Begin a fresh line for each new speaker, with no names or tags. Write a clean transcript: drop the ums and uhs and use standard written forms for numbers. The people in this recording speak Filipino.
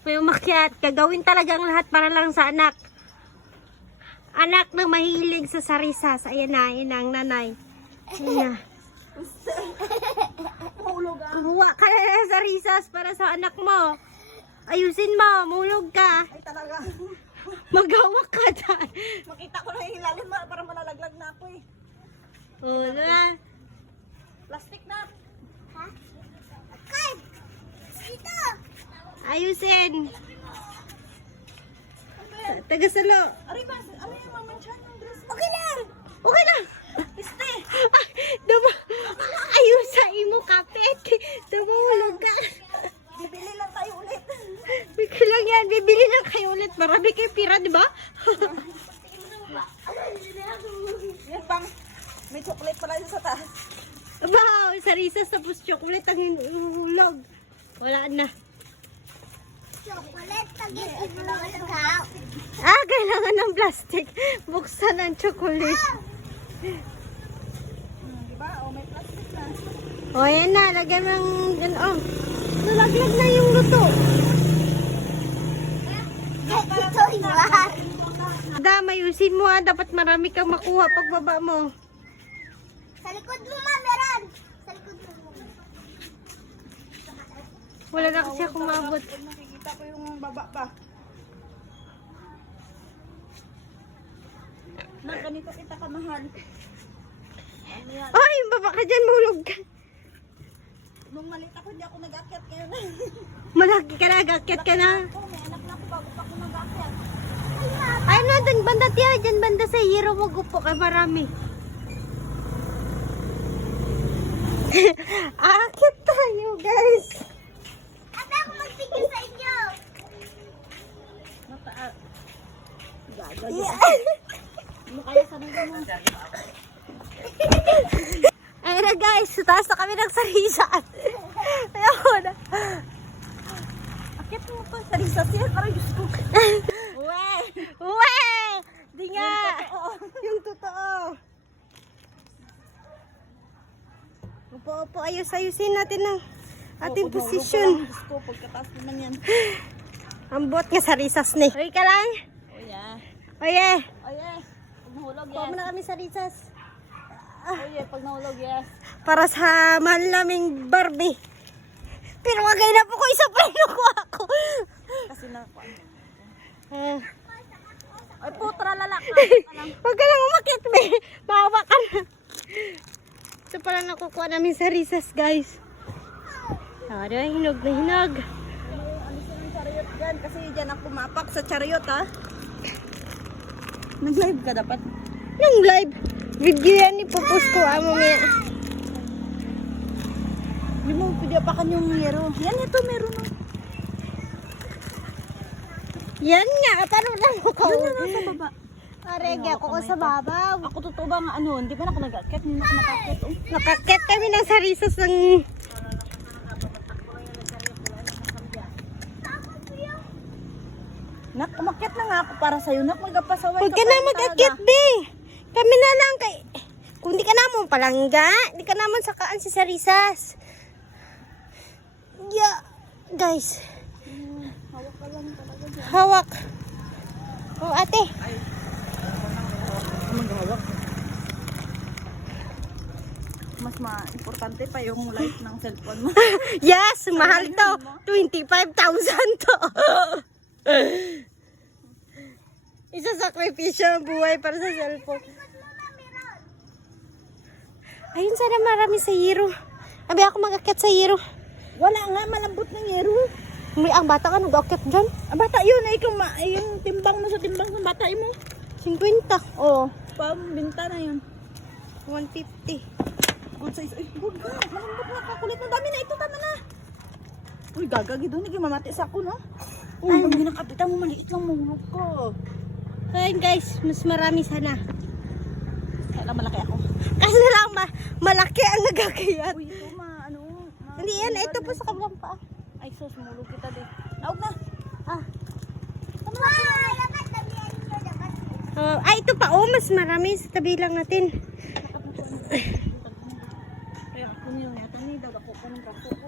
May umakyat. Gagawin talagang lahat para lang sa anak. Anak na mahilig sa sarisas. Ayan na, ayan ang nanay. Ayan na. Kumuha ka na ng sarisas para sa anak mo. Ayusin mo, mulog ka.
Ay talaga.
Magawa ka dyan.
Makita ko na yung ilalim para malalaglag na ako eh.
Oo na.
Plastic na.
Ha? Okay. Dito.
Ayusin. Tagasalo.
Arriba, ano yung mamansyan ng dress mo?
Okay lang.
Okay lang.
Este.
Ayusain mo kapit. Dumulog ka.
Bibili lang tayo ulit.
Bigyan lang yan. Bibili lang kayo ulit. Marami kayo pira, di ba?
Yan pang, may chocolate pala yun sa taas.
Wow, sarisas tapos chocolate ang hinulog. Wala na.
Chocolate. Tagit ibulog ka.
Kailangan ng plastic. Buksan ang chocolate.
Diba? O, may plastic na.
O, yan na. Lagyan ng... Nalaglag na yung luto.
Ito iwan.
Mayusin mo dapat marami kang makuha pagbaba mo.
Sa likod mo, ma, meron. Sa likod mo.
Wala na kasi akong maabot.
Pag nakikita ko yung baba pa. Na ganito kita kamahal. Ano yan?
Ay, yung baba ka dyan, mahulog ka.
Nung maliit ako, hindi ako nag-akyat kayo na.
Malaki ka na, gakyat ka na.
Oh, may anak na ako bago pa ako nag-akyat.
Ay, na, dun banda tiya, dyan banda sa hero, wag upo kay marami. Akit tayo, guys.
Ate, ako magpigil sa inyo.
Mataas. Ano kaya sa nang mo?
Ayun na guys, taas na kami ng sarisas. Ayun.
Akit mo pa sa risas yan. Parang Diyos ko.
Uwe! Di nga. Yung totoo. Upo-upo, ayusin natin ang ating posisyon.
Diyos ko, pagkataas naman yan.
Ang buot nga sarisas ni. Uy ka lang.
Oh yeah.
Oye.
Oh yeah. Pag nahulog,
Kuha mo
yes.
na kami sarisas.
Oh yeah, pag nahulog, yes.
Para sa mahal naming Barbie. Pero wag kayo na po ko isa pa rin nakuha ko.
Kasi na,
Ah.
ay putra lalak.
Huwag ka lang umakit, be. Mahawa ka na. Ito pala nakukuha namin sa risas, guys. Ano, hinog na hinog.
Alisin ang chariot dyan. Kasi dyan ako mapak sa chariot, ha. Nag-live ka dapat.
Nang live. Video yan, ipopost ko. Mamaya.
Hindi mo pidyapakan yung hero. Yan, ito meron, no.
Yan nga. Paano lang ako?
Doon na sa baba.
Aregi ako ko sa babaw.
Ako totoo ba nga ano, hindi pa ako nag-akit, hindi na ako nakakit. Oh.
Nakakit kami ng sarisas ng...
Nak, umakyat na nga ako para sa'yo. Nak, magapasaway
Huwag ka na
pa rin
mag-akit,
talaga.
be. Kami na lang kay... Kung di ka naman palangga, di ka naman sakaan si sarisas. Yeah. Guys.
Hawak ka lang talaga dyan.
Hawak. Oh, ate.
Maghawak. Mas importante pa yung light ng cellphone mo.
Yes, mahal to. 25,000 to. Isasakripisyo ang buhay para sa cellphone. Ayun, sana marami sa hero. Abi ako mag-akyat sa hero.
Wala nga, malambot ng hero.
May ang bata ka nag-akyat dyan.
Ang bata yun, ay ikaw yung timbang mo sa timbang ng bata mo.
50.
Oo, pambinta na yun.
150.
Good size. Ay, good nga. Malambot nga, kakulit na dami na ito, tama na. Uy, gagagi doon, naging sa ako, no? Uy, yung ginakapitan mo, maliit lang mulog ko.
Ayun guys, mas marami sana.
Kaya lang malaki ako.
Kasi lang malaki ang nagkakayat.
Uy, ito
Hindi yan, ito po sa kabilang paa.
Ay, sus, mulog kita din. Naog na.
Ito pa, mas marami sa tabi lang natin.
Kaya ako niyo yata ni daw ako pa ng braso.